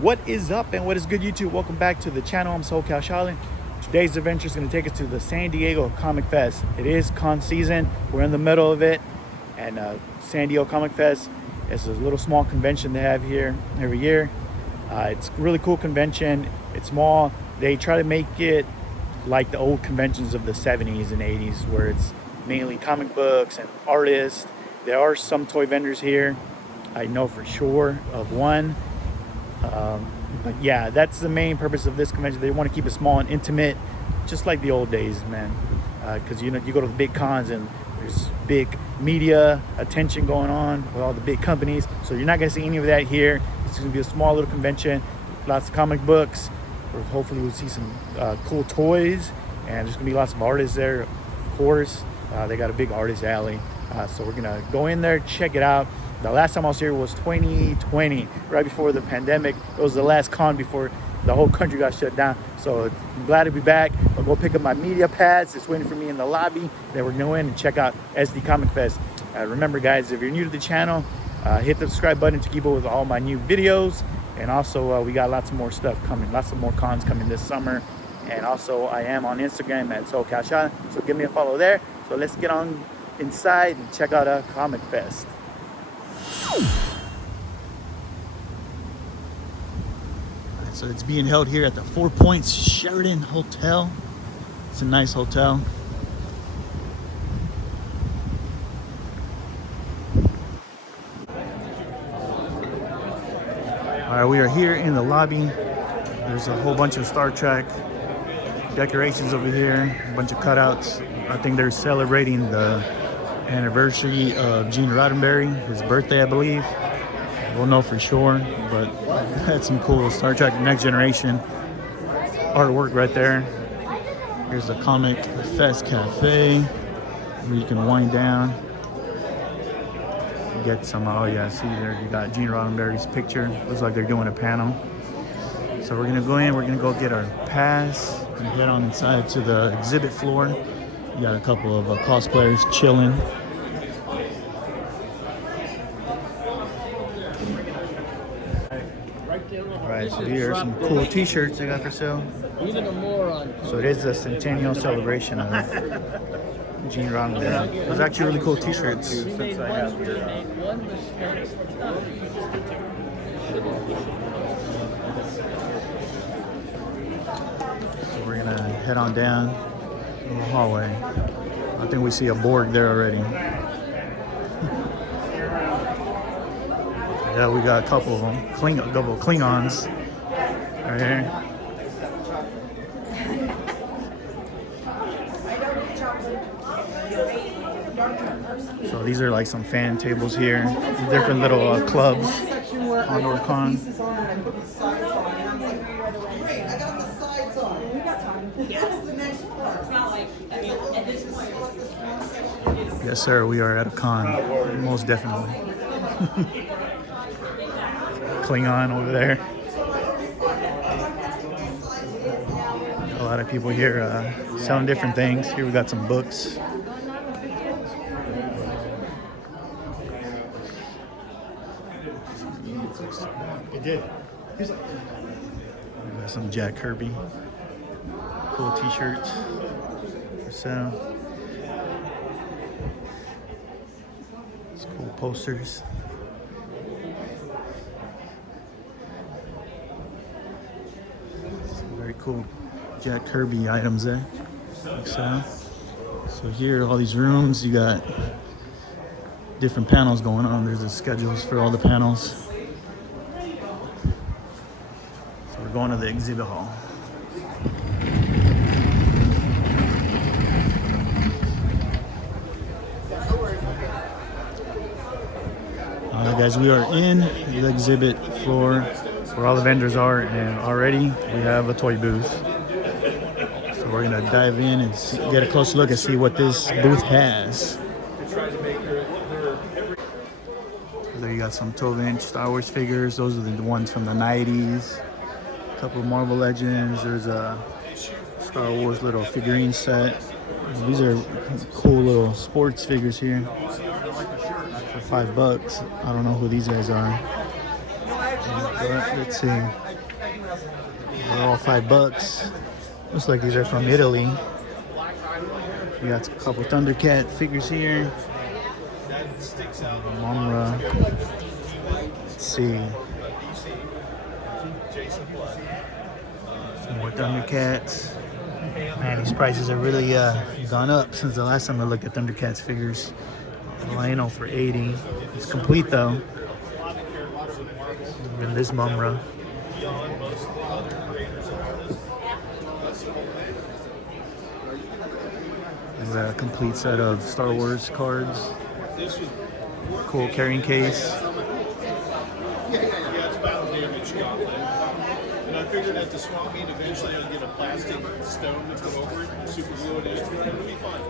What is up and what is good, YouTube? Welcome back to the channel. I'm Shogun. Today's adventure is going to take us to the San Diego Comic Fest. It is con season. We're in the middle of it, and San Diego Comic Fest is a little small convention they have here every year. It's a really cool convention. It's small. They try to make it like the old conventions of the 70s and 80s, where it's mainly comic books and artists. There are some toy vendors here. I know for sure of one. But yeah, that's the main purpose of this convention. They want to keep it small and intimate, just like the old days, man. Because you go to the big cons and there's big media attention going on with all the big companies. So you're not going to see any of that here. It's going to be a small little convention, lots of comic books. Hopefully we'll see some cool toys, and there's going to be lots of artists there, of course. They got a big artist alley. So we're going to go in there, check it out. The last time I was here was 2020, right before the pandemic. It was the last con before the whole country got shut down. So I'm glad to be back. I'll go pick up my media pads. It's waiting for me in the lobby. Then we're going to go in and check out SD Comic Fest. Remember, guys, if you're new to the channel, hit the subscribe button to keep up with all my new videos. And also, we got lots of more stuff coming. Lots of more cons coming this summer. And also, I am on Instagram at SoulCashot. So give me a follow there. So let's get on inside and check out a Comic Fest. So it's being held here at the 4 Points Sheraton Hotel. It's a nice hotel. All right, we are here in the lobby. There's a whole bunch of Star Trek decorations over here, a bunch of cutouts. I think they're celebrating the anniversary of Gene Roddenberry, his birthday, I believe. We'll know for sure, but had some cool Star Trek Next Generation artwork right there. Here's the Comic Fest Cafe where you can wind down. You get some, oh yeah, see there, you got Gene Roddenberry's picture. Looks like they're doing a panel. So we're gonna go in, we're gonna go get our pass and head on inside to the exhibit floor. You got a couple of cosplayers chilling. Alright, so here are some cool t-shirts they got for sale. So it is the centennial celebration of Gene Roddenberry. There's actually really cool t-shirts. Since I have your, so we're gonna head on down the hallway. I think we see a Borg there already. Yeah, we got a couple of them. A couple of Klingons right here. So these are like some fan tables here. Different little clubs on Orcon. Yes, sir, we are at a con, most definitely. Klingon over there. A lot of people here selling different things. Here we got some books. It did. We got some Jack Kirby. Cool t-shirts for sale. It's cool posters. Some very cool Jack Kirby items there. So here, all these rooms, you got different panels going on. There's the schedules for all the panels. So we're going to the exhibit hall. Guys, we are in the exhibit floor where all the vendors are, and already we have a toy booth. So we're gonna dive in and get a closer look and see what this booth has. There you got some 12-inch Star Wars figures. Those are the ones from the 90s. A couple of Marvel Legends. There's a Star Wars little figurine set. These are cool little sports figures here. For $5. I don't know who these guys are. But let's see. They're all $5. Looks like these are from Italy. We got a couple Thundercat figures here. Mumra. Let's see. Some more Thundercats. Man, these prices have really gone up since the last time I looked at Thundercats figures. Lino for 80. It's complete though. And this Mumra. There's a complete set of Star Wars cards. Cool carrying case. Yeah, it's battle damage gauntlet. And I figured at the swap meet eventually I'd get a plastic stone to put over it and super glue it in. It'll be fun.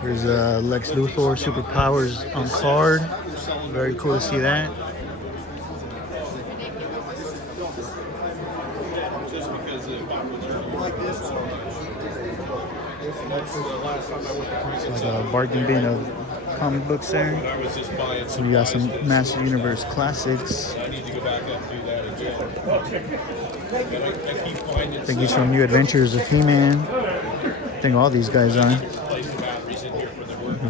Here's Lex Luthor Superpowers on card. Very cool to see that. Just because the backwards are so much. That's the last time I went to Crazy. Like a bargain bin of comic books there. I was just buying So we got some Master Universe classics. I need to go back up and do that again. And I keep finding I think he's from New Adventures of He-Man. I think all these guys are. place batteries in here for the work.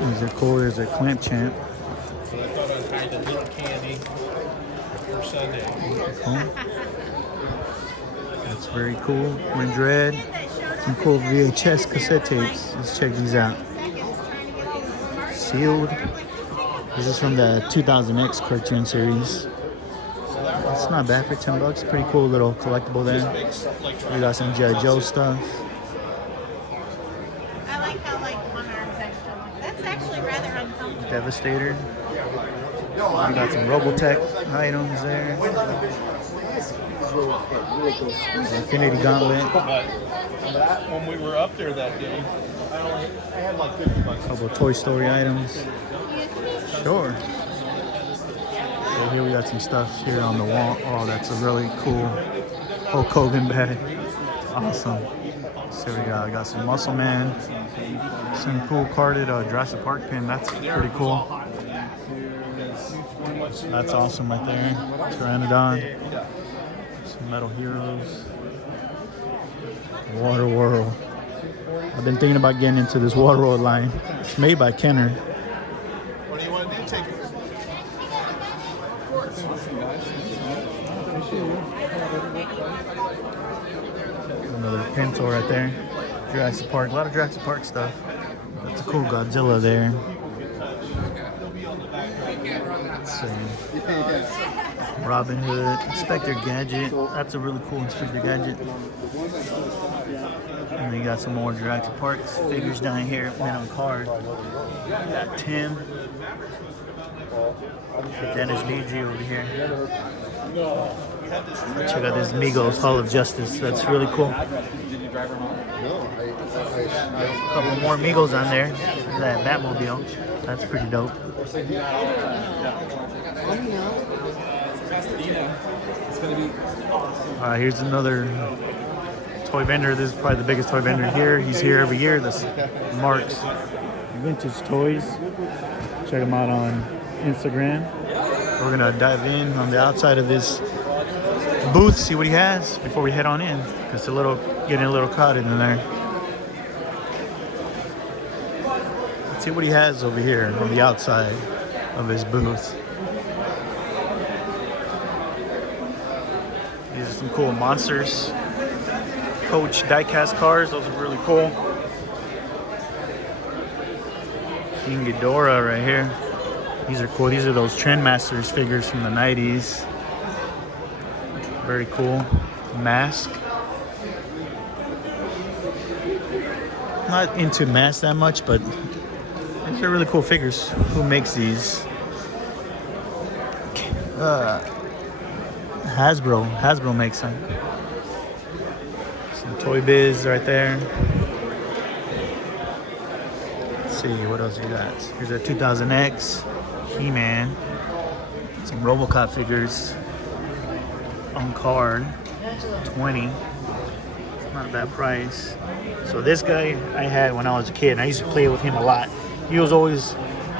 These are cool. There's a Clamp Champ. But I thought I'd hide a little candy for Sunday. Cool. That's very cool. Orange red. Some cool VHS cassette tapes. Let's check these out. Sealed. This is from the 2000X cartoon series. It's not bad for $10. Pretty cool little collectible there. We got some G.I. Joe stuff. I like how one arm's extra long. That's actually rather uncomfortable. Devastator. We got some Robotech items there. Infinity Gauntlet. But when we were up there that day, I had like $50. Couple of Toy Story items. Sure. So here we got some stuff here on the wall. Oh, that's a really cool Hulk Hogan bag. Awesome. So we got some Muscle Man. Some cool carded Jurassic Park pin. That's pretty cool. That's awesome right there. Pteranodon. Some Metal Heroes. Water World. I've been thinking about getting into this Water World line. It's made by Kenner. What do you want to do? Take it. Another pencil right there. Jurassic Park. A lot of Jurassic Park stuff. That's a cool Godzilla there. Let's see. Robin Hood. Inspector Gadget. That's a really cool Inspector Gadget. And then you got some more Jurassic Park figures down here. Men on card. Got Tim. Dennis Nedry over here. Check out this Migos Hall of Justice. That's really cool. A couple more Migos on there. That Batmobile. That's pretty dope. Here's another toy vendor. This is probably the biggest toy vendor here. He's here every year. This Mark's Vintage Toys. Check him out on Instagram. We're gonna dive in on the outside of this booth, see what he has before we head on in. It's getting a little crowded in there. Let's see what he has over here on the outside of his booth. These are some cool monsters. Coach diecast cars, those are really cool. King Ghidorah right here. These are cool. These are those Trendmasters figures from the 90s. Very cool. Mask. Not into Mask that much, but these are really cool figures. Who makes these? Hasbro. Hasbro makes them. Some Toy Biz right there. Let's see, what else we got? Here's a 2000X. He-Man. Some RoboCop figures. On card. 20. Not a bad price. So this guy I had when I was a kid, and I used to play with him a lot. He was always,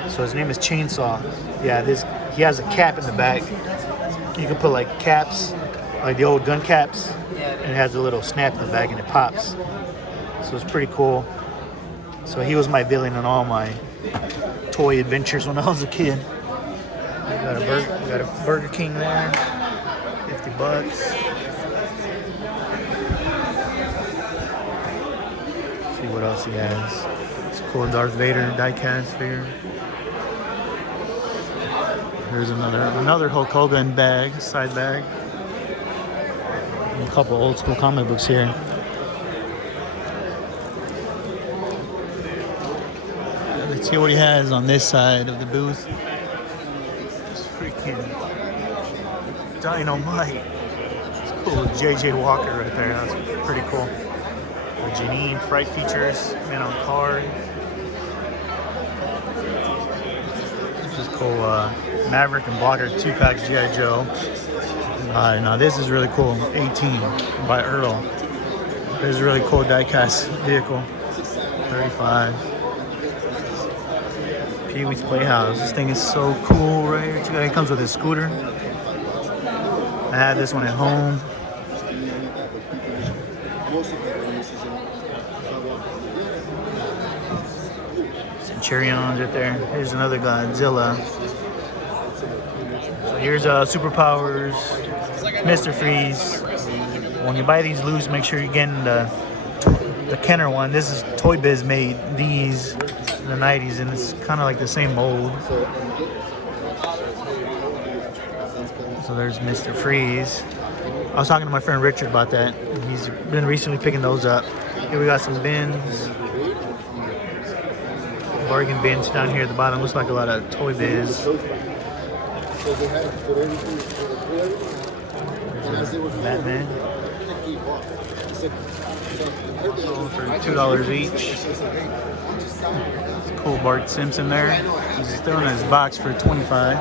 so his name is Chainsaw. Yeah, he has a cap in the back. You can put like caps like the old gun caps, and it has a little snap in the back and it pops. So it's pretty cool. So he was my villain in all my toy adventures when I was a kid. Got a Burger King there, $50. See what else he has. It's cool Darth Vader diecast figure. Here's another Hulk Hogan bag, side bag. And a couple old school comic books here. Let's see what he has on this side of the booth. It's freaking Dynamite. It's cool. J.J. Walker right there. That's pretty cool. The Janine Fright Features, man on card. This is cool. Maverick and Blocker 2-pack G.I. Joe. Now this is really cool. 18 by Earl. This is a really cool diecast vehicle. 35. Pee-wee's Playhouse. This thing is so cool right here. It comes with a scooter. I had this one at home. Centurions right there. Here's another Godzilla. So here's Superpowers, Mr. Freeze. When you buy these loose, make sure you're getting the Kenner one. This is Toy Biz made these in the 90s, and it's kind of like the same mold. So there's Mr. Freeze. I was talking to my friend Richard about that. He's been recently picking those up. Here we got some bins. Bargain bins down here at the bottom. Looks like a lot of Toy Biz. There's Batman. For $2 each. Cool Bart Simpson there. He's still in his box for $25.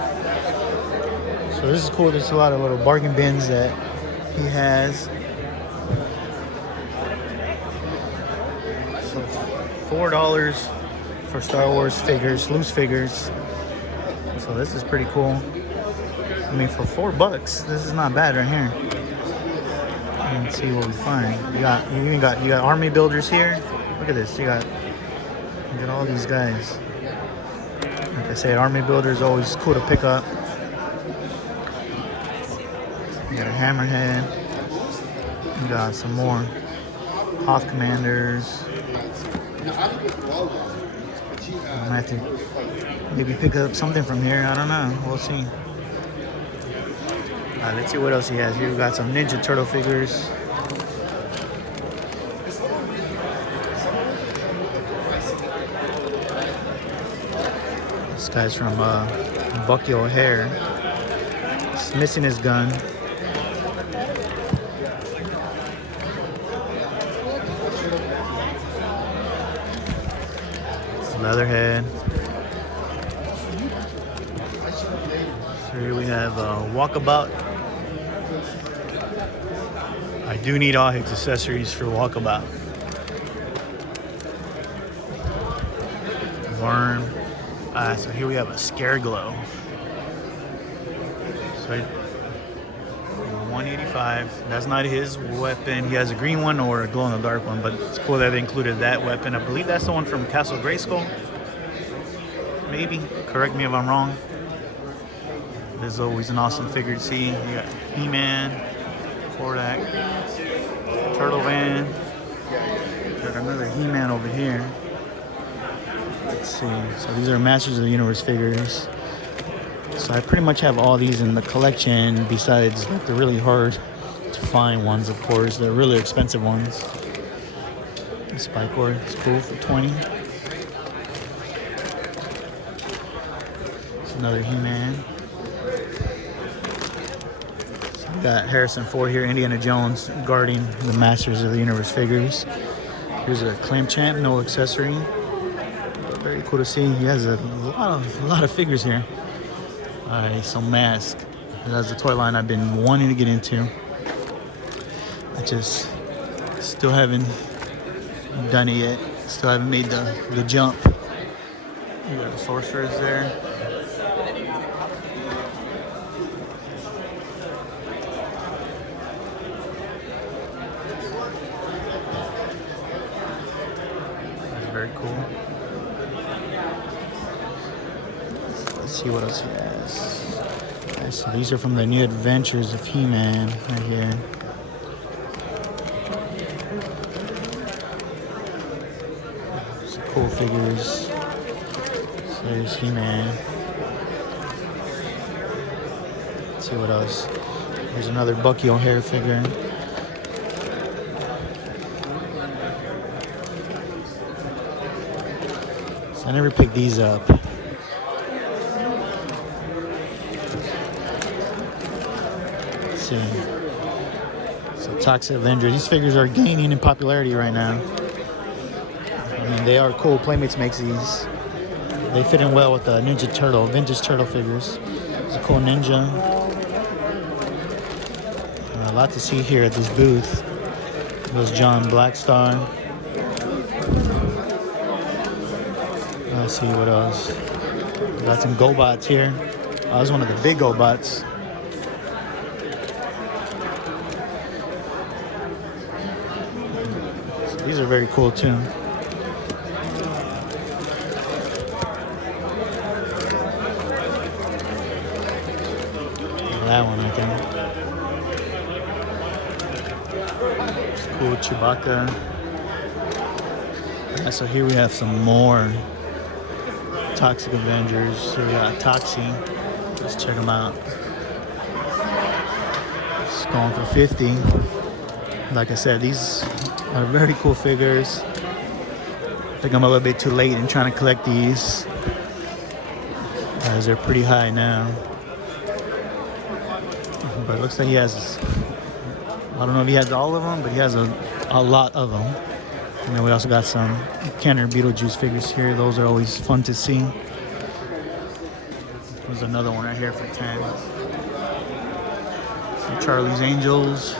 So this is cool. There's a lot of little bargain bins that he has. So $4 for Star Wars figures, loose figures. So this is pretty cool. I mean, for $4, this is not bad right here. Let's see what we find. You got army builders here. Look at this. You got all these guys. Like I said, army builders always cool to pick up. You got a Hammerhead. You got some more Hoth Commanders. I'm gonna have to maybe pick up something from here. I don't know. We'll see. Let's see what else he has here. We got some Ninja Turtle figures. This guy's from Bucky O'Hare. He's missing his gun. Leatherhead. So here we have Walkabout. I do need all his accessories for Walkabout. Worm. So here we have a Scareglow. So $185. That's not his weapon. He has a green one or a glow-in-the-dark one, but it's cool that they included that weapon. I believe that's the one from Castle Grayskull. Maybe. Correct me if I'm wrong. This is always an awesome figure to see. You got He-Man, Kordak, Turtle Van. Got another He-Man over here. Let's see. So these are Masters of the Universe figures. So I pretty much have all these in the collection, besides like the really hard to find ones, of course. They're really expensive ones. The Spike-Cord is cool for $20. It's another He-Man. So we got Harrison Ford here, Indiana Jones guarding the Masters of the Universe figures. Here's a Clam Champ, no accessory. Very cool to see. He has a lot of figures here. Alright, so Mask. That's the toy line I've been wanting to get into. I just still haven't done it yet. Still haven't made the jump. You got the Sorcerers there. Very cool. Let's see what else he has. Okay, so these are from the new Adventures of He-Man right here. Some cool figures. So there's He-Man. Let's see what else. There's another Bucky O'Hare figure. So I never picked these up. Let's see. So Toxic Avengers. These figures are gaining in popularity right now. I mean, they are cool. Playmates makes these. They fit in well with the Ninja Turtle, vintage turtle figures. It's a cool ninja. A lot to see here at this booth. There's John Blackstar. Let's see what else. We got some GoBots here. Oh, that was one of the big GoBots. So these are very cool too. That one, I think. Cool Chewbacca. Yeah, so here we have some more Toxic Avengers. Here we got Toxie. Let's check them out. It's going for 50. Like I said, these are very cool figures. I think I'm a little bit too late in trying to collect these, as they're pretty high now. But it looks like he has, I don't know if he has all of them, but he has a lot of them. And then we also got some Kenner Beetlejuice figures here. Those are always fun to see. There's another one right here for 10. Some Charlie's Angels.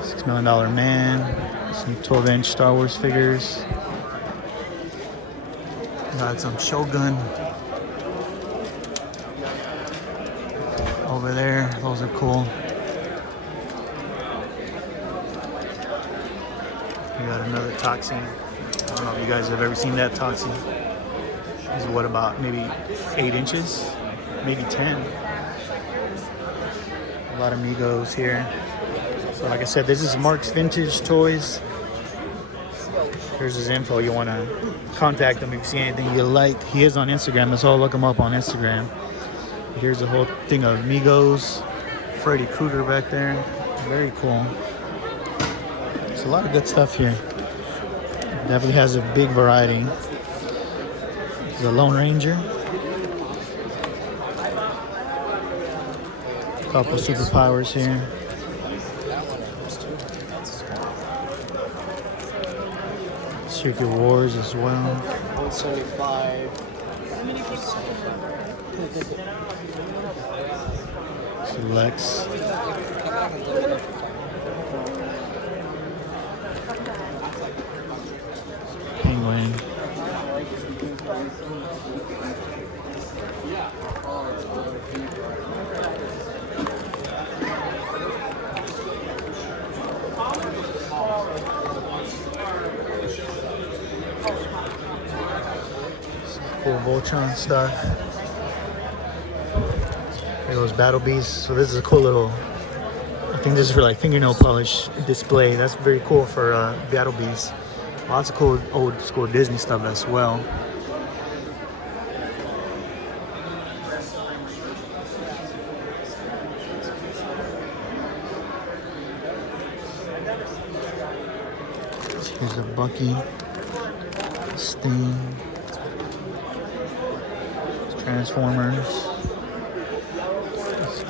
$6 Million Man. Some 12-inch Star Wars figures. Got some Shogun over there. Those are cool. We got another Toxie. I don't know if you guys have ever seen that Toxie. Is what, about maybe 8 inches? Maybe 10. A lot of Migos here. So like I said, this is Mark's Vintage Toys. Here's his info. You want to contact him if you see anything you like. He is on Instagram, so look him up on Instagram. Here's a whole thing of Migos. Freddy Krueger back there. Very cool. There's a lot of good stuff here. Definitely has a big variety. There's a Lone Ranger. A couple superpowers here. Secret Wars as well. 175. Lex. Penguin. Some cool Voltron stuff. Those Battle Beasts. So this is a cool little, I think this is for like fingernail polish display. That's very cool for Battle Beasts. Lots of cool old school Disney stuff as well. Here's a Bucky, Sting, Transformers.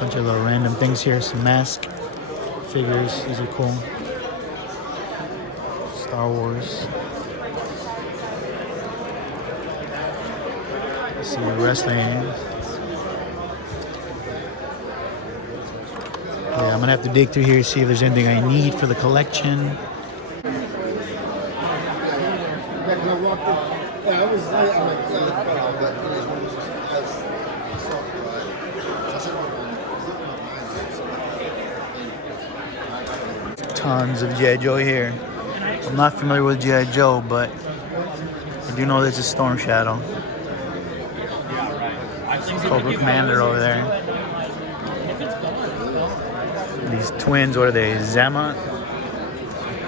Bunch of little random things here. Some mask figures. These are cool. Star Wars. Let's see, wrestling. Yeah, I'm gonna have to dig through here, see if there's anything I need for the collection. Tons of G.I. Joe here. I'm not familiar with G.I. Joe, but I do know this is Storm Shadow. Cobra Commander over there. These twins, what are they? Zama,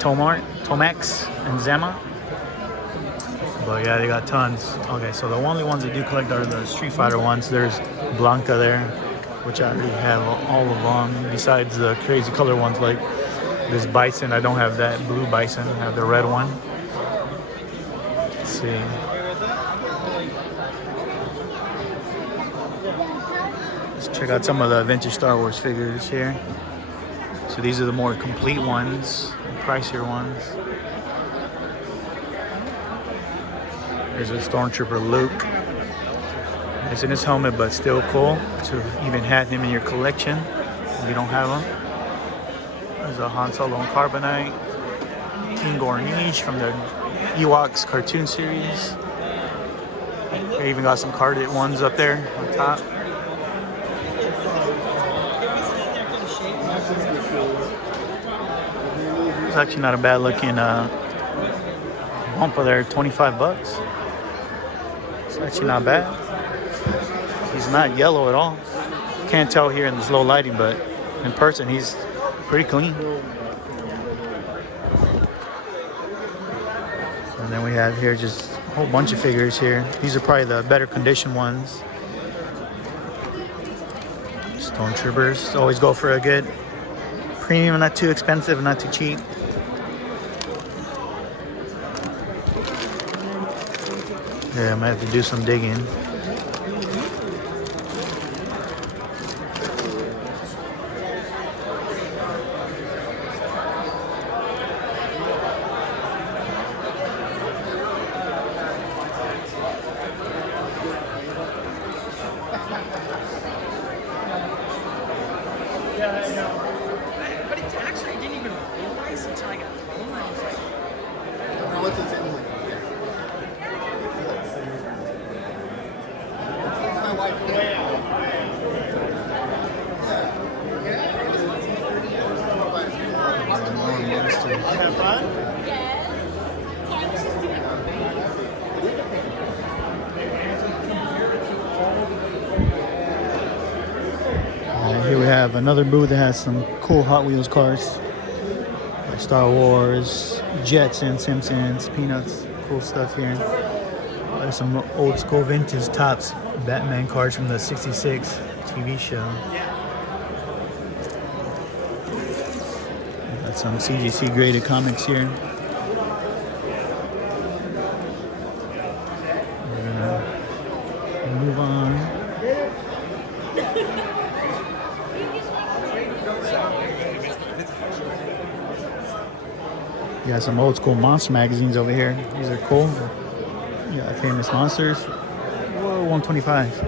Tomax, and Zama. But yeah, they got tons. Okay, so the only ones I do collect are the Street Fighter ones. There's Blanca there, which I already have all of them. Besides the crazy color ones like this Bison, I don't have that blue Bison. I have the red one. Let's see. Let's check out some of the vintage Star Wars figures here. So these are the more complete ones, pricier ones. There's a Stormtrooper Luke. It's in his helmet, but still cool to even have him in your collection if you don't have him. There's a Han Solo and Carbonite. King Gornish from the Ewoks cartoon series. They even got some carded ones up there on top. It's actually not a bad looking bumper there, 25 bucks. It's actually not bad. He's not yellow at all. Can't tell here in this low lighting, but in person he's pretty clean. And then we have here just a whole bunch of figures here. These are probably the better condition ones. Stormtroopers always go for a good premium, not too expensive, not too cheap. Yeah, I might have to do some digging. But it's actually, I didn't even realize until I got home. I was like, what's this in here? My wife. Have fun? Here we have another booth that has some cool Hot Wheels cars, like Star Wars, Jetsons, Simpsons, Peanuts, cool stuff here. There's some old school vintage Topps Batman cars from the '66 TV show. Got some CGC graded comics here. We're gonna move on. You got some old school monster magazines over here. These are cool. You got Famous Monsters. Whoa, 125.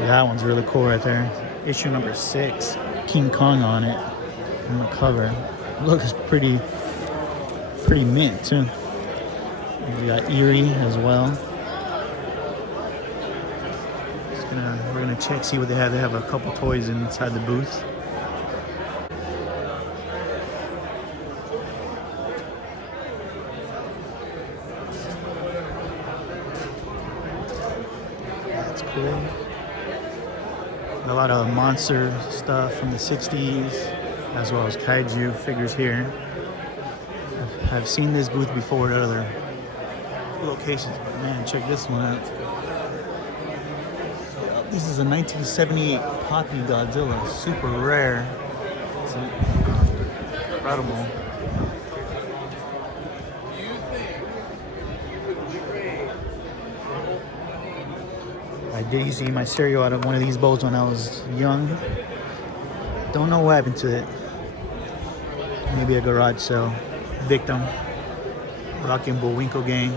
That one's really cool right there. Issue number 6. King Kong on it. On the cover. Looks pretty mint too. We got Eerie as well. We're gonna check, see what they have. They have a couple toys inside the booth. That's cool. A lot of monster stuff from the 60s, as well as kaiju figures here. I've seen this booth before at other locations, but man, check this one out. This is a 1978 Poppy Godzilla, super rare. It's incredible. I did used to eat my cereal out of one of these bowls when I was young. Don't know what happened to it. Maybe a garage sale. Victim. Rocky and Bullwinkle gang.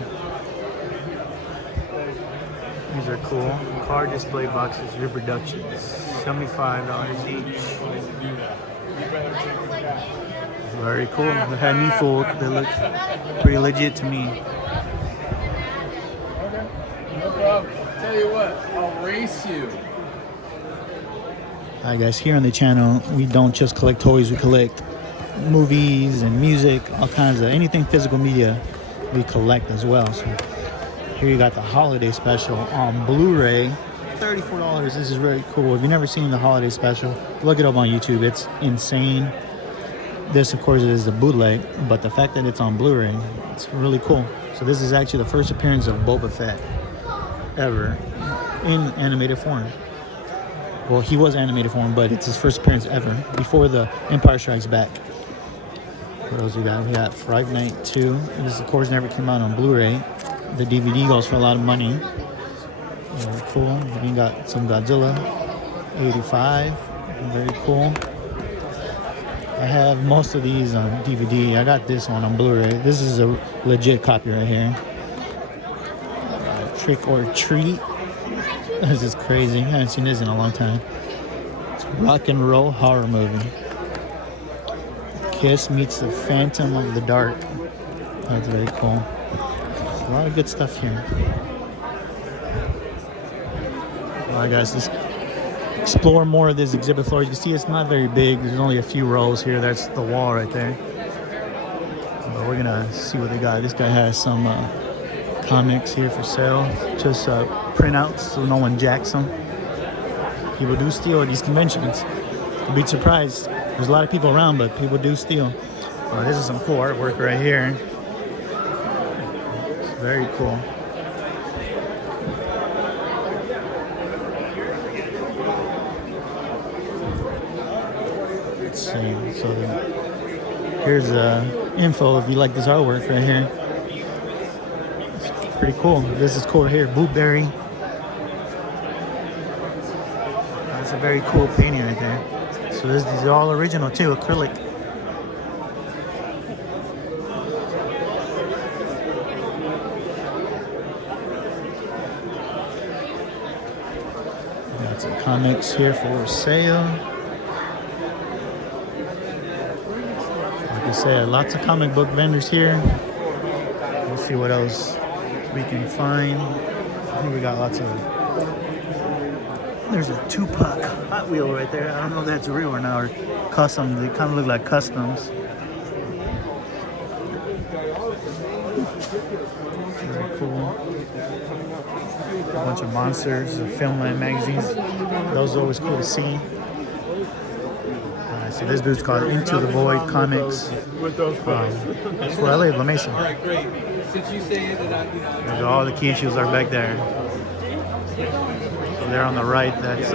These are cool. Car display boxes, reproductions. $75 each. Very cool. They had me fooled. They look pretty legit to me. Okay, no problem. Tell you what, I'll race you. Alright guys, here on the channel, we don't just collect toys, we collect movies and music, all kinds of anything physical media we collect as well. So here you got the holiday special on Blu-ray, $34. This is really cool. If you've never seen the holiday special, look it up on YouTube. It's insane. This, of course, is a bootleg, but the fact that it's on Blu-ray, it's really cool. So this is actually the first appearance of Boba Fett ever in animated form. Well, he was animated form, but it's his first appearance ever before the Empire Strikes Back. What else we got? We got Fright Night 2. This, of course, never came out on Blu-ray. The DVD goes for a lot of money. Very cool. We got some Godzilla, 85. Very cool. I have most of these on DVD. I got this one on Blu-ray. This is a legit copy right here. Trick or Treat. This is crazy. I haven't seen this in a long time. It's a rock and roll horror movie. Kiss meets the Phantom of the Dark. That's very cool. There's a lot of good stuff here. Alright guys, let's explore more of this exhibit floor. You can see it's not very big. There's only a few rows here. That's the wall right there. But we're gonna see what they got. This guy has some comics here for sale. Just printouts so no one jacks them. People do steal at these conventions. You'll be surprised. There's a lot of people around, but people do steal. Oh, this is some cool artwork right here. It's very cool. Let's see. So here's info if you like this artwork right here. It's pretty cool. This is cool right here. Blueberry. That's a very cool painting right there. So these are all original too, acrylic. Got some comics here for sale. Like I said, lots of comic book vendors here. We'll see what else we can find. I think we got lots of... There's a Tupac Hot Wheel right there. I don't know if that's real or not, or custom. They kind of look like customs. Very cool. A bunch of monsters, Filmland magazines. Those are always cool to see. So this dude's called Into the Void Comics. It's for LA, La Mesa. All right, great. Since you say that, All the key issues are back there. There on the right, that's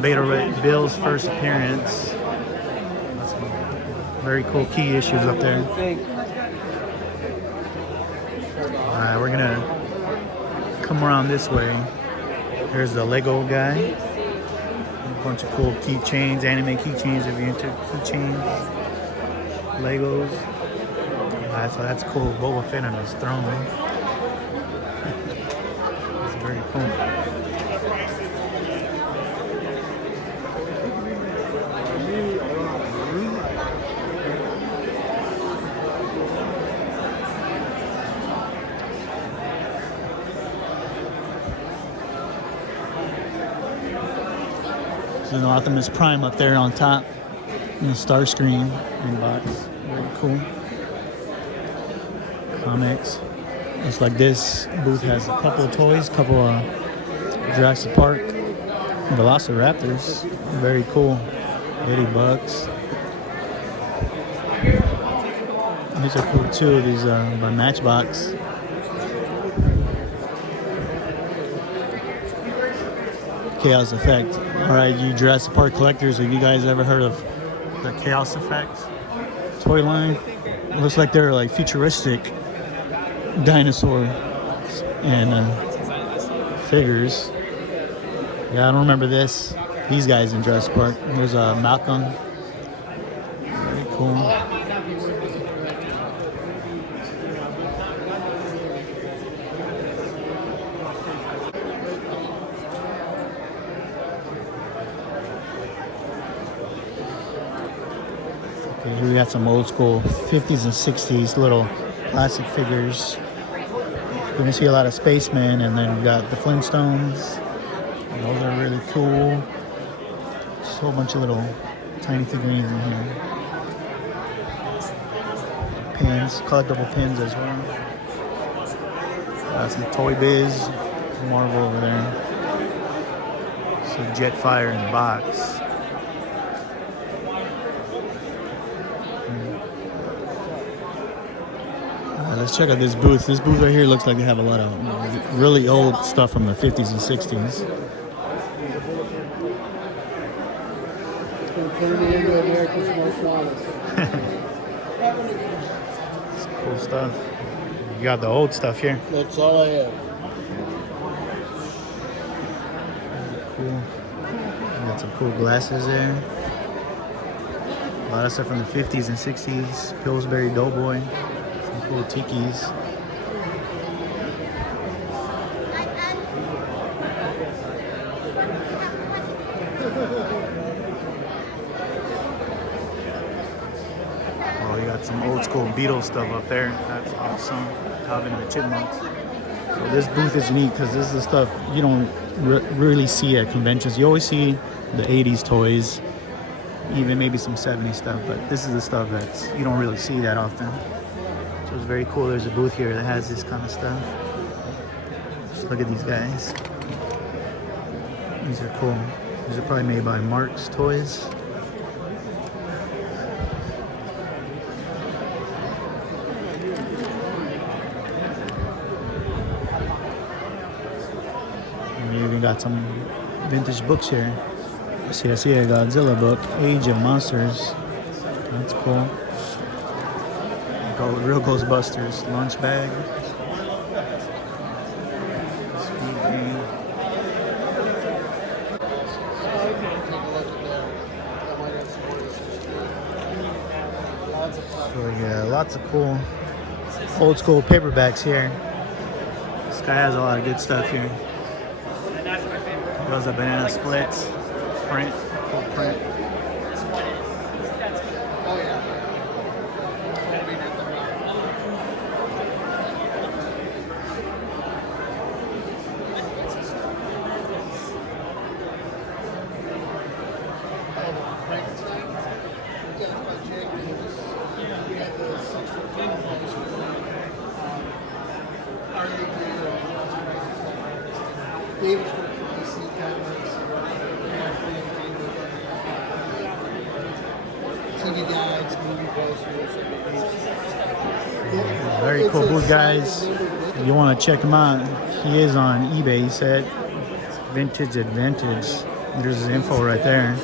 Beta Ray Bill's first appearance. That's very cool key issues up there. Alright, we're gonna come around this way. Here's the Lego guy. A bunch of cool keychains, anime keychains if you're into keychains. Legos. Alright, so that's cool. Boba Fett on his throne. That's very cool. There's an Optimus Prime up there on top in the Starscream inbox. Very cool. Comics. Looks like this booth has a couple of toys, couple of Jurassic Park Velociraptors. Very cool. $80. These are cool too. These by Matchbox. Chaos Effect. Alright, you Jurassic Park collectors, have you guys ever heard of the Chaos Effect toy line? It looks like they're like futuristic dinosaur and figures. Yeah, I don't remember these guys in Jurassic Park. There's Malcolm. Very cool. Here we got some old school 50s and 60s little plastic figures. You're gonna see a lot of spacemen, and then we got the Flintstones. Those are really cool. Just a whole bunch of little tiny figurines in here. pins, collectible pins as well. Got some Toy Biz, Marvel over there. Some Jetfire in the box. Let's check out this booth. This booth right here looks like they have a lot of really old stuff from the 50s and 60s. It's cool stuff. You got the old stuff here. That's all I have. Cool. Got some cool glasses there. A lot of stuff from the 50s and 60s. Pillsbury Doughboy. Some cool tikis. Oh, you got some old school Beatles stuff up there. That's awesome. Calvin and the Chipmunks. So this booth is unique because this is the stuff you don't really see at conventions. You always see the 80s toys, even maybe some 70s stuff, but this is the stuff that you don't really see that often. So it's very cool. There's a booth here that has this kind of stuff. Just look at these guys. These are cool. These are probably made by Mark's Toys. We even got some vintage books here. I see a Godzilla book, Age of Monsters. That's cool. Real Ghostbusters, lunch bag. Speed Green. So yeah, lots of cool old school paperbacks here. This guy has a lot of good stuff here. Those are banana splits, print, full print. Very cool booth, guys. If you want to check him out, he is on eBay. He said Vintage Advantage. There's his info right there.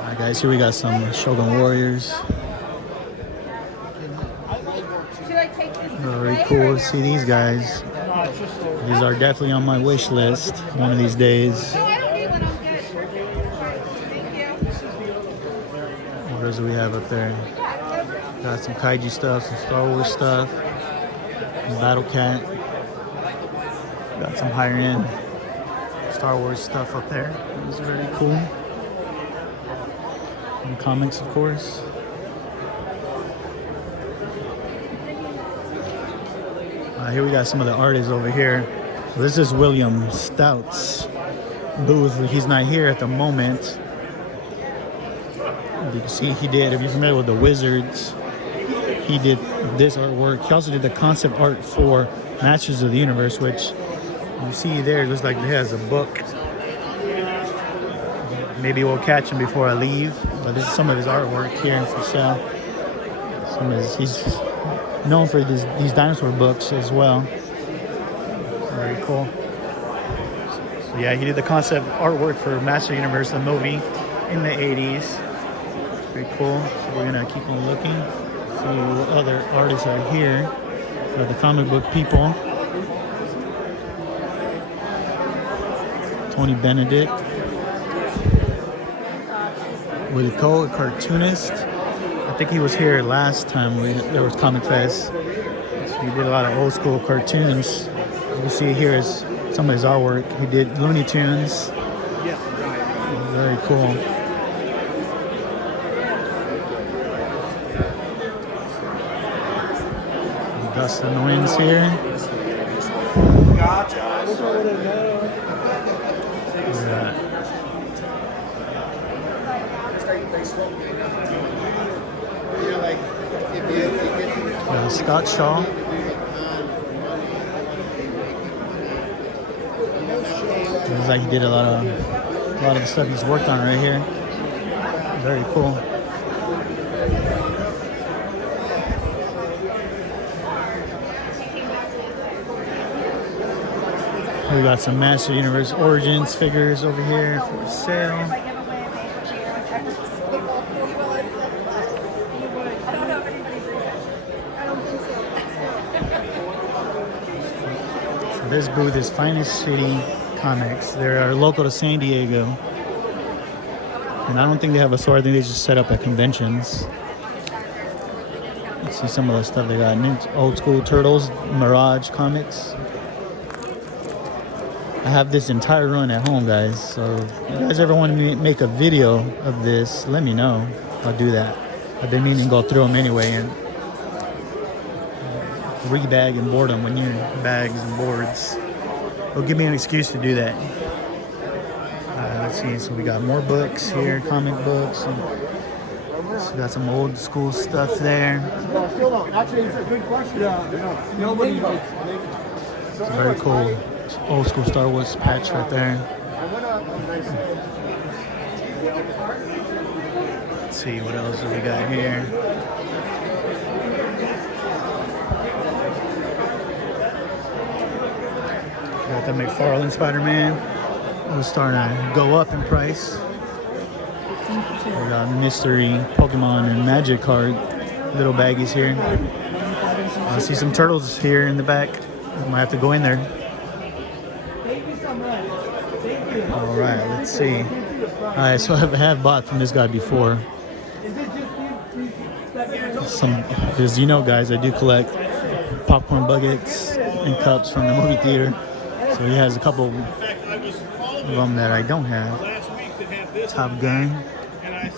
Alright guys, here we got some Shogun Warriors. Very cool to see these guys. These are definitely on my wish list one of these days. What else do we have up there? Got some kaiju stuff, some Star Wars stuff, Battle Cat. Got some higher end Star Wars stuff up there. It's very cool. And comics, of course. Here we got some of the artists over here. So this is William Stout's booth. He's not here at the moment. You can see he did, if you're familiar with the Wizards, he did this artwork. He also did the concept art for Masters of the Universe, which you see there, it looks like he has a book. Maybe we'll catch him before I leave. But this is some of his artwork here for sale. He's known for these dinosaur books as well. Very cool. So yeah, he did the concept artwork for Master Universe, the movie, in the 80s. Very cool. So we're gonna keep on looking. See what other artists are here. Got the comic book people. Tony Benedict. Willie Cole, a cartoonist. I think he was here last time there was Comic Fest. So he did a lot of old school cartoons. You can see here is some of his artwork. He did Looney Tunes. Very cool. Dustin Wins here. Scott Shaw. Looks like he did a lot of the stuff he's worked on right here. Very cool. We got some Master Universe Origins figures over here for sale. So this booth is Finest City Comics. They're local to San Diego. And I don't think they have a store. I think they just set up at conventions. Let's see some of the stuff they got. Old School Turtles, Mirage Comics. I have this entire run at home, guys. So if you guys ever want to make a video of this, let me know. I'll do that. I've been meaning to go through them anyway and rebag and board them when you're in bags and boards. It'll give me an excuse to do that. Let's see. So we got more books here, comic books. And so we got some old school stuff there. Actually, it's a good question. Nobody. It's a very cool old school Star Wars patch right there. Let's see what else do we got here. Got the McFarlane Spider-Man. It was starting to go up in price. We got mystery Pokemon and Magic card little baggies here. I see some turtles here in the back. I might have to go in there. All right, let's see. All right, so I have bought from this guy before. Because you know, guys, I do collect popcorn buckets and cups from the movie theater. So he has a couple of them that I don't have. Top Gun.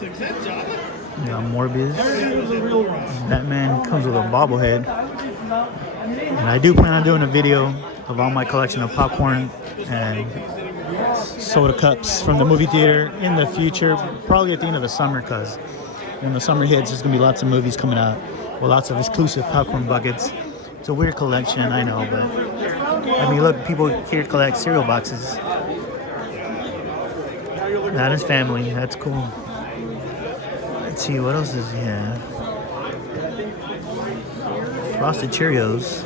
You got Morbius. Batman comes with a bobblehead. And I do plan on doing a video of all my collection of popcorn and soda cups from the movie theater in the future, probably at the end of the summer, because when the summer hits, there's going to be lots of movies coming out with lots of exclusive popcorn buckets. It's a weird collection, I know, but I mean, look, people here collect cereal boxes. That is family. That's cool. Let's see, what else does he have? Frosted Cheerios.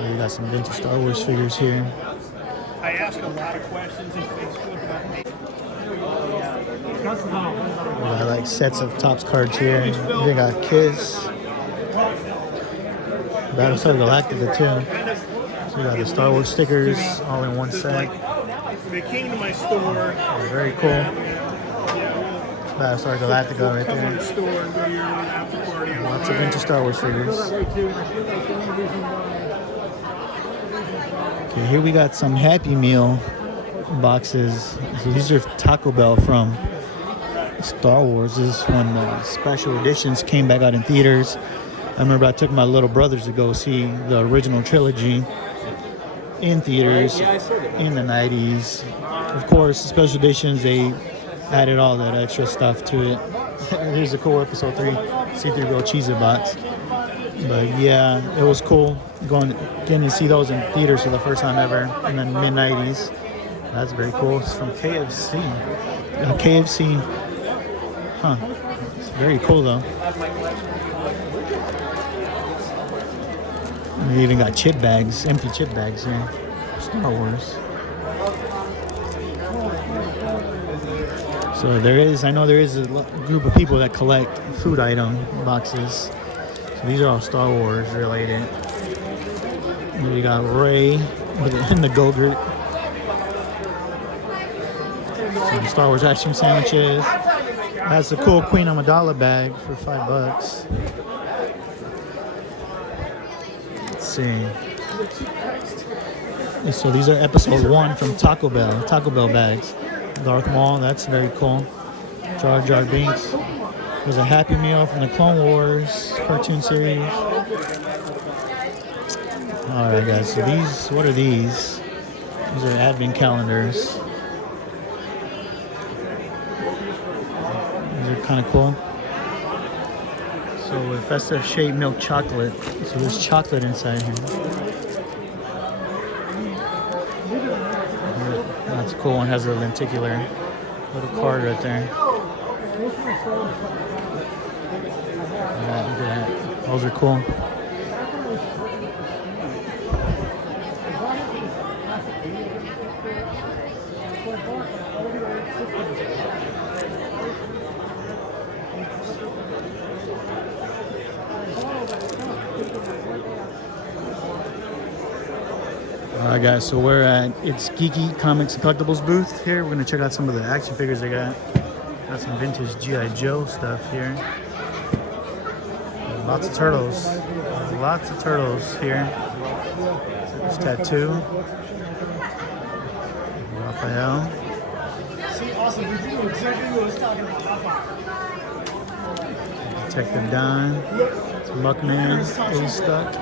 You got some vintage Star Wars figures here. I ask a lot of questions in Facebook about me. We got like sets of Topps cards here. They got Kiss. Battlestar Galactica too. So we got the Star Wars stickers all in one set. They came to my store. Very cool. Battlestar Galactica right Come to the there. store and go to your after party. Lots of vintage Star Wars figures. Okay, here we got some Happy Meal boxes. So these are Taco Bell from Star Wars. This is when special editions came back out in theaters. I remember I took my little brothers to go see the original trilogy in theaters in the 90s. Of course, special editions, they added all that extra stuff to it. Here's a cool episode 3 C-3PO Cheez-It box. But yeah, it was cool getting to see those in theaters for the first time ever in the mid-90s. That's very cool. It's from KFC. KFC. Huh. It's very cool though. We even got chip bags, empty chip bags here. Star Wars. So I know there is a group of people that collect food item boxes. So these are all Star Wars related. We got Rey in the Go-Gurt. Some Star Wars ice cream sandwiches. That's a cool Queen Amidala bag for $5. Let's see. So these are episode 1 from Taco Bell bags. Darth Maul, that's very cool. Jar Jar Binks. There's a Happy Meal from the Clone Wars cartoon series. Alright guys, so what are these? These are advent calendars. These are kind of cool. So with festive shaped milk chocolate. So there's chocolate inside here. That's cool. It has a lenticular little card right there. Yeah, look at that. Those are cool. Alright guys, so we're at It's Geeky Comics and Collectibles booth here. We're gonna check out some of the action figures they got. Got some vintage G.I. Joe stuff here. Lots of turtles. Lots of turtles here. There's Tattoo. Raphael. See, awesome. You do exactly what I was talking about. Detective Don. Muckman. A Stuck.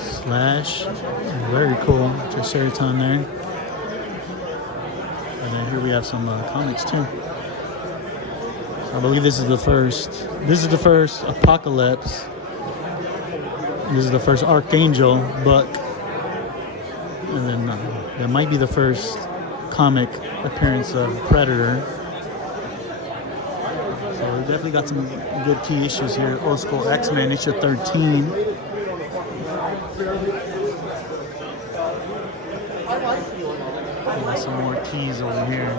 Slash. Very cool. Triceratops there. And then here we have some comics too. I believe this is the first. This is the first Apocalypse. This is the first Archangel, Buck. And then that might be the first comic appearance of Predator. So we definitely got some good key issues here. Old school X-Men issue 13. Got some more keys over here.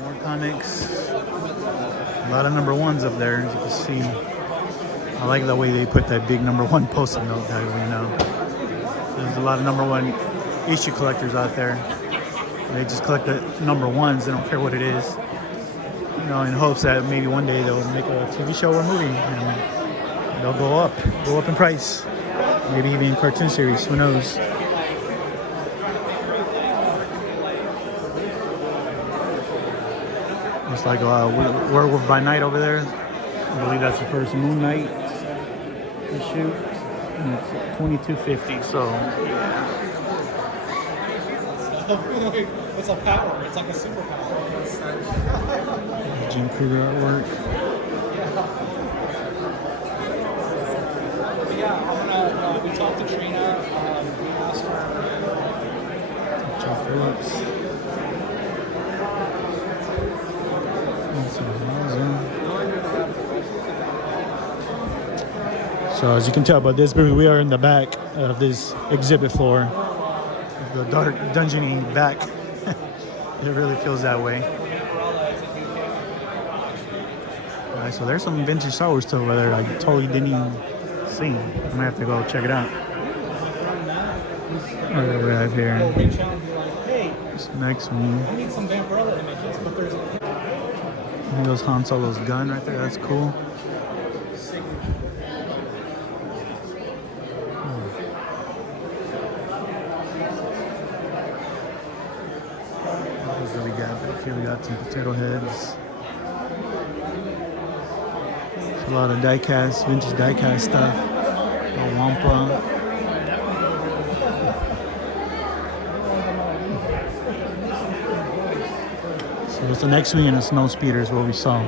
More comics. A lot of number ones up there, as you can see. I like the way they put that big number one post-it note that we know. There's a lot of number one issue collectors out there. They just collect the number ones. They don't care what it is. You know, in hopes that maybe one day they'll make a TV show or movie and they'll go up in price. Maybe even in cartoon series. Who knows? Looks like Werewolf by Night over there. I believe that's the first Moon Knight issue. And it's $22.50. So yeah. It's a power. It's like a superpower. Jim Kruger artwork. Yeah, we talked to Trina. We asked her. Joe Phillips. So as you can tell by this booth, we are in the back of this exhibit floor. The dark, dungeony back. It really feels that way. Alright, so there's some vintage Star Wars stuff over there I totally didn't even see. I might have to go check it out. What do we have here? This next one. I need some Vampirella images, but there's Here's Han Solo's gun right there. That's cool. What we got back here? We got some potato heads. A lot of die-cast, vintage die-cast stuff. A Wampa. So it's the next swing in a snow speeder is what we saw.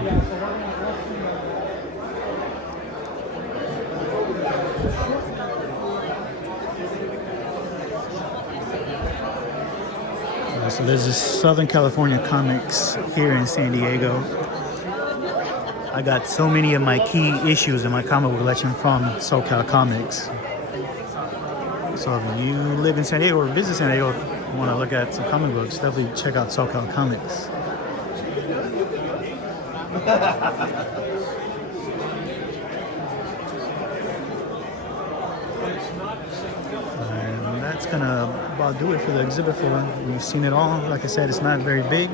So there's this Southern California Comics here in San Diego. I got so many of my key issues in my comic book collection from SoCal Comics. So if you live in San Diego or visit San Diego and want to look at some comic books, definitely check out SoCal Comics. And that's gonna about do it for the exhibit floor. We've seen it all. Like I said, it's not very big,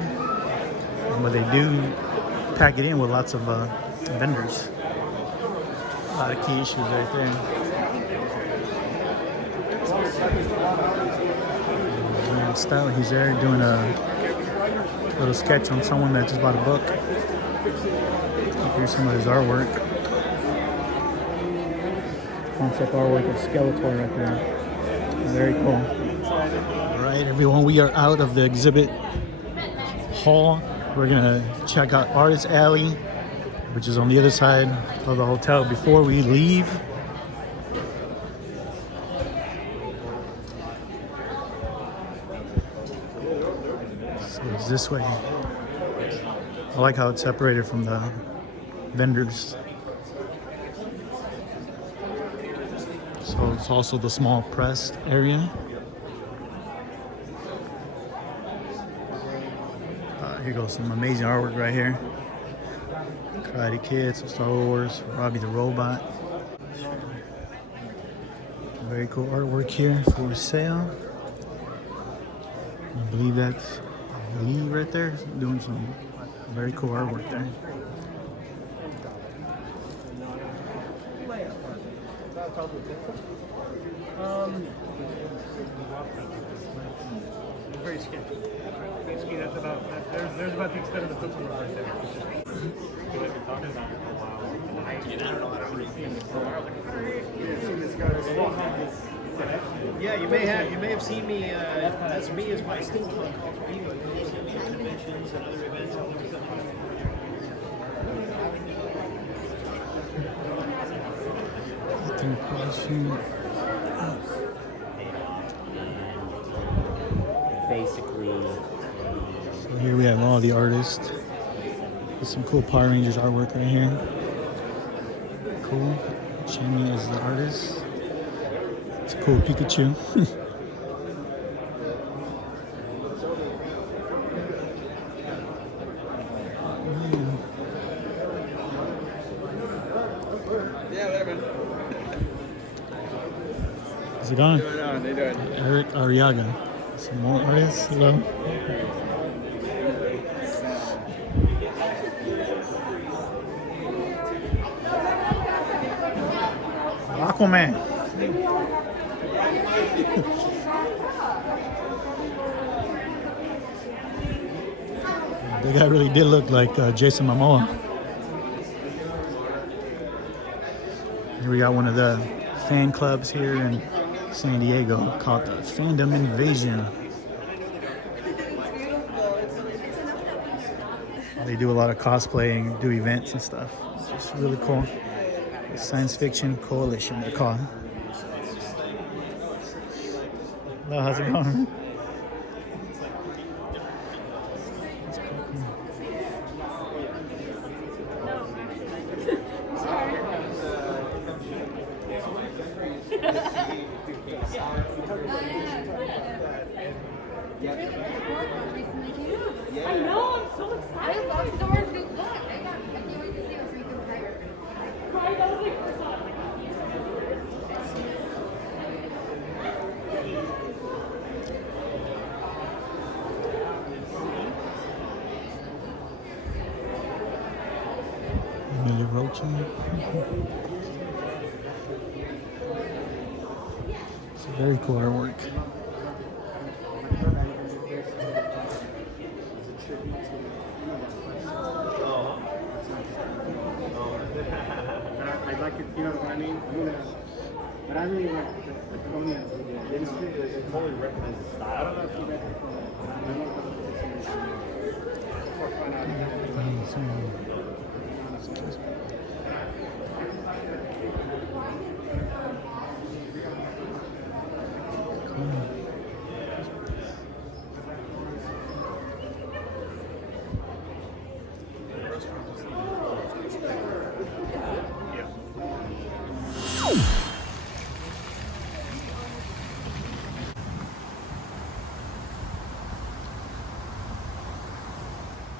but they do pack it in with lots of vendors. A lot of key issues right there. maxed out. He's there doing a little sketch on someone that just bought a book. Here's some of his artwork. Concept artwork of Skeletor right there. Very cool. All right, everyone, we are out of the exhibit hall. We're gonna check out Artist Alley, which is on the other side of the hotel before we leave. So it's this way. I like how it's separated from the vendors. So it's also the small press area. Here goes some amazing artwork right here. Karate Kid, some Star Wars, Robbie the Robot. Very cool artwork here for sale. I believe that's Lee right there doing some very cool artwork there. Very sketchy. Basically, there's about the extent of the pencil right there. We've been talking about it for a while. I don't know how to really see him for a while. Yeah, you may have seen me. That's me as my steampunk alter ego. You see me at conventions and other events all over the country. Basically, So here we have all the artists. There's some cool Power Rangers artwork right here. Cool. Jamie is the artist. It's a cool Pikachu. Is it on? Eric Ariaga. Some more artists. Hello. Aquaman. The guy really did look like Jason Momoa. Here we got one of the fan clubs here in San Diego called the Fandom Invasion. They do a lot of cosplaying, do events and stuff. It's just really cool. Science Fiction Coalition, they're called. Hello, how's it going? I know, I'm so excited. I love Star Wars new book. I can't wait to see what's Rico Tiger. Right, that was like first time. Emily Roach. It's a very cool artwork. I like it, you know what I mean? But I really like the Konya. It totally recognizes the style. I don't know if you read it. I don't know if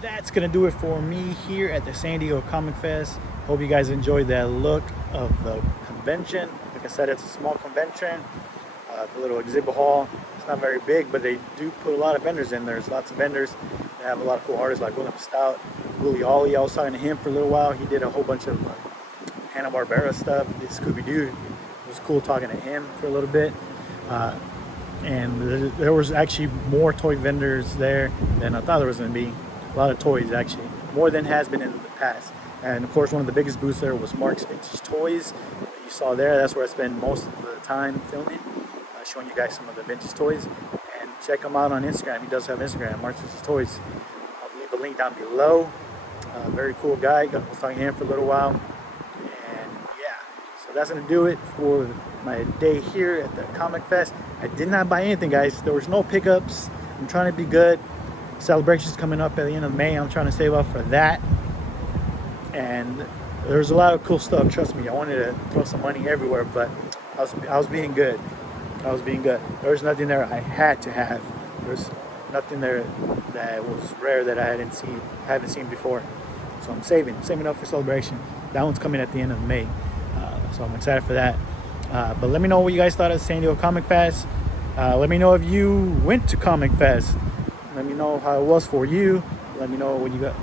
That's gonna do it for me here at the San Diego Comic Fest. Hope you guys enjoyed that look of the convention. Like I said, it's a small convention, the little exhibit hall. It's not very big, but they do put a lot of vendors in there. There's lots of vendors. They have a lot of cool artists like William Stout, Willie Ollie. I was talking to him for a little while. He did a whole bunch of Hanna-Barbera stuff. Did Scooby-Doo. It was cool talking to him for a little bit. and there was actually more toy vendors there than I thought there was going to be. A lot of toys, actually, more than has been in the past. And of course, one of the biggest booths there was Mark's Vintage Toys. You saw there, that's where I spend most of the time filming, showing you guys some of the vintage toys. And check him out on Instagram. He does have Instagram, Mark's Vintage Toys. I'll leave a link down below. Very cool guy. I was talking to him for a little while. And yeah, so that's going to do it for my day here at the Comic Fest. I did not buy anything, guys. There was no pickups. I'm trying to be good. Celebration's coming up at the end of May. I'm trying to save up for that. And there's a lot of cool stuff. Trust me, I wanted to throw some money everywhere, but I was being good. I was being good. There was nothing there I had to have. There's nothing there that was rare that I haven't seen before. So I'm saving up for Celebration. That one's coming at the end of May, so I'm excited for that. But let me know what you guys thought of San Diego Comic Fest. Let me know if you went to Comic Fest. Let me know how it was for you. Let me know what you got.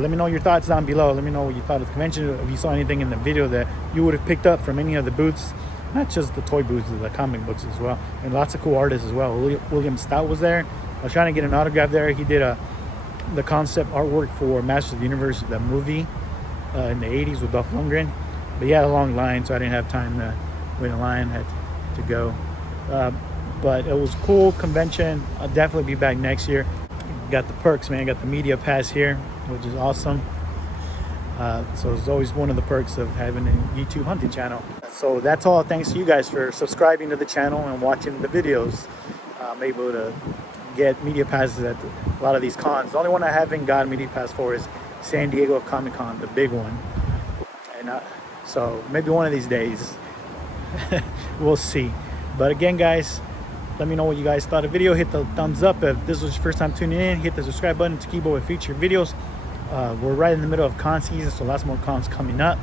Let me know your thoughts down below. Let me know what you thought of the convention. If you saw anything in the video that you would have picked up from any of the booths, not just the toy booths, the comic books as well, and lots of cool artists as well. William Stout was there. I was trying to get an autograph there. He did the concept artwork for Masters of the Universe, the movie in the 80s with Dolph Lundgren. But he had a long line, so I didn't have time to wait in line. Had to go. But it was a cool convention. I'll definitely be back next year. Got the perks, man. Got the media pass here, which is awesome. So it's always one of the perks of having a YouTube hunting channel. So that's all. Thanks to you guys for subscribing to the channel and watching the videos. I'm able to get media passes at a lot of these cons. The only one I haven't got media pass for is San Diego Comic Con, the big one. And so maybe one of these days, we'll see. But again, guys, let me know what you guys thought of the video. Hit the thumbs up if this was your first time tuning in. Hit the subscribe button to keep up with future videos. We're right in the middle of con season, so lots more cons coming up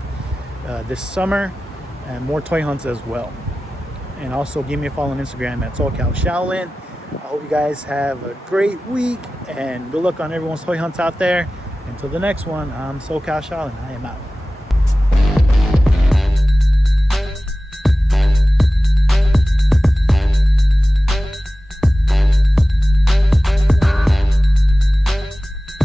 this summer, and more toy hunts as well. And also give me a follow on Instagram at SoulCal Shaolin. I hope you guys have a great week, and good luck on everyone's toy hunts out there. Until the next one, I'm SoulCal Shaolin. I am out.